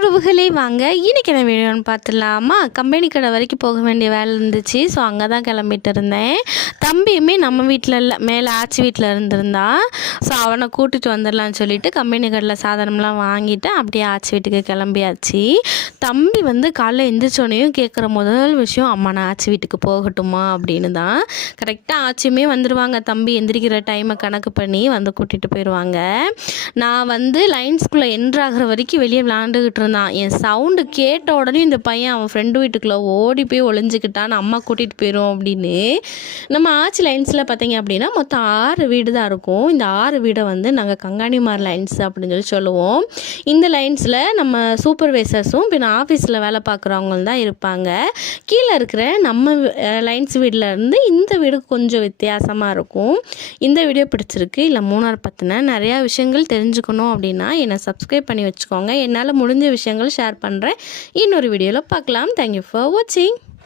உறவுகளே வாங்க இன்றைக்கி என்ன வீடியோன்னு பார்த்துடலாமா. கம்பெனி கடை வரைக்கும் போக வேண்டிய வேலை இருந்துச்சு. ஸோ அங்கே தான் கிளம்பிட்டு இருந்தேன். தம்பியுமே நம்ம வீட்டில் இல்லை, மேலே ஆச்சி வீட்டில் இருந்திருந்தா. ஸோ அவனை கூட்டிகிட்டு வந்துடலான்னு சொல்லிட்டு கம்பெனி கடையில் சாதனம்லாம் வாங்கிட்டு அப்படியே ஆச்சி வீட்டுக்கு கிளம்பியாச்சு. தம்பி காலைல எந்திரிச்சோடனையும் கேட்குற முதல் விஷயம், அம்மா நான் ஆச்சி வீட்டுக்கு போகட்டுமா அப்படின்னு தான். கரெக்டாக ஆச்சியுமே வந்துடுவாங்க. தம்பி எந்திரிக்கிற டைமை கணக்கு பண்ணி கூட்டிகிட்டு போயிடுவாங்க. நான் லைன்ஸ்குள்ளே என்ட்ராகிற வரைக்கும் வெளியே விளாண்டுக்கிட்டு இருந்தான். என் சவுண்டு கேட்ட உடனே இந்த பையன் அவன் ஃப்ரெண்டு வீட்டுக்குள்ளே ஓடி போய் ஒளிஞ்சிக்கிட்டான், அம்மா கூட்டிகிட்டு போயிடும் அப்படின்னு. நம்ம ஆச்சி லைன்ஸில் பார்த்தீங்க அப்படின்னா மொத்தம் 6 வீடு தான் இருக்கும். இந்த 6 வீடை நாங்கள் கங்காணிமார் லைன்ஸ் அப்படின்னு சொல்லுவோம். இந்த லைன்ஸில் நம்ம சூப்பர்வைசர்ஸும் பின்ன ஆஃபீஸில் வேலை பார்க்குறவங்க தான் இருப்பாங்க. கீழே இருக்கிற நம்ம லைன்ஸ் வீட்டில் இருந்து இந்த வீடு கொஞ்சம் வித்தியாசமாக இருக்கும். இந்த வீடியோ பிடிச்சிருக்கு இல்லை மூணார் பற்றின நிறையா விஷயங்கள் தெரிஞ்சுக்கணும் அப்படின்னா என்னை சப்ஸ்கிரைப் பண்ணி வச்சுக்கோங்க. என்னால் முடிஞ்ச விஷயங்கள் ஷேர் பண்ணுறேன். இன்னொரு வீடியோவில் பார்க்கலாம். தேங்க்யூ ஃபார் வாட்சிங்.